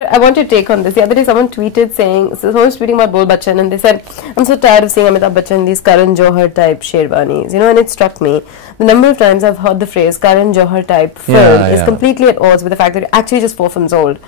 I want your take on this. The other day someone tweeted saying, so someone was tweeting about Bol Bachchan and they said, I'm so tired of seeing Amitabh Bachchan in these Karan Johar type sherwanis, you know, and it struck me. The number of times I've heard the phrase Karan Johar type film is completely at odds with the fact that you're actually just 4 films old.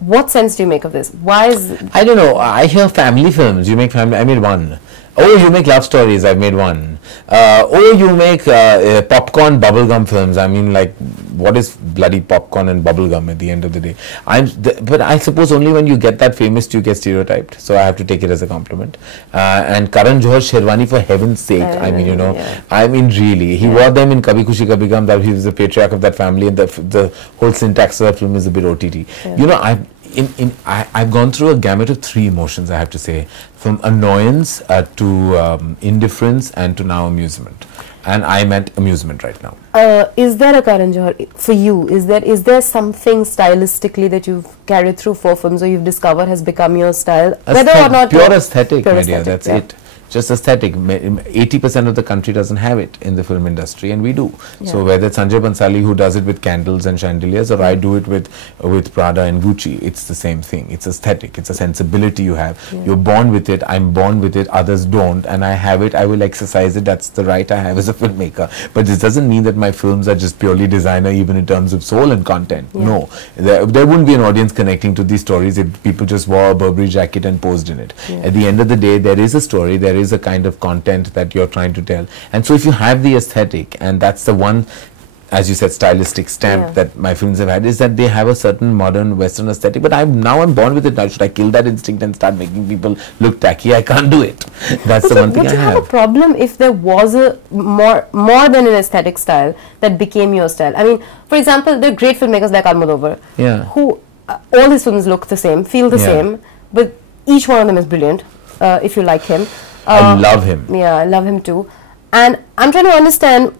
What sense do you make of this? Why is... I don't know. I hear family films. You make family... I made one. Oh, you make love stories. I've made one. Oh, you make popcorn bubblegum films. I mean, like, what is bloody popcorn and bubblegum at the end of the day? But I suppose only when you get that famous do you get stereotyped. So I have to take it as a compliment. And Karan Johar Sherwani, for heaven's sake. I mean, you know, I mean, really. He wore them in Kabhi Khushi Kabhi Gham. That he was the patriarch of that family, and the whole syntax of that film is a bit OTT. You know, I've gone through a gamut of 3 emotions, I have to say, from annoyance to indifference and to now amusement. And I'm at amusement right now. Is there a Karan Johar for you? Is there something stylistically that you've carried through 4 films or you've discovered has become your style? Whether or not pure aesthetic, my dear, that's it. Just aesthetic. 80% of the country doesn't have it in the film industry, and we do. So whether it's Sanjay Bansali who does it with candles and chandeliers, or I do it with Prada and Gucci, it's the same thing. It's aesthetic. It's a sensibility you have. You're born with it. I'm born with it. Others don't, and I have it. I will exercise it. That's the right I have as a filmmaker. But this doesn't mean that my films are just purely designer, even in terms of soul and content. No, there wouldn't be an audience connecting to these stories if people just wore a Burberry jacket and posed in it. At the end of the day, there is a story. There is a kind of content that you're trying to tell, and so if you have the aesthetic, and that's the one, as you said, stylistic stamp that my films have had, is that they have a certain modern Western aesthetic. But I'm born with it now. Should I kill that instinct and start making people look tacky? I can't do it. That's the one thing I have. Would you have a problem if there was a more than an aesthetic style that became your style? I mean, for example, there are great filmmakers like Almodovar, who all his films look the same, feel the same, but each one of them is brilliant. If you like him. I love him. Yeah, I love him too. And I'm trying to understand,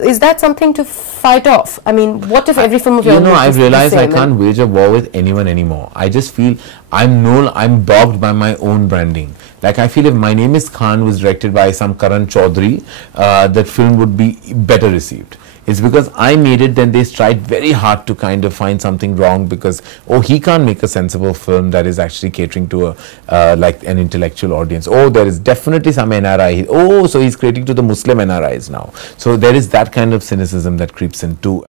is that something to fight off? I mean, what if every film of yours... You know, I've realized I can't wage a war with anyone anymore. I just feel I'm bogged by my own branding. Like, I feel if My Name is Khan was directed by some Karan Chaudhary, that film would be better received. It's because I made it, then they tried very hard to kind of find something wrong because, oh, he can't make a sensible film that is actually catering to like an intellectual audience. Oh, there is definitely some NRI. Oh, so he's creating to the Muslim NRIs now. So there is that kind of cynicism that creeps in too.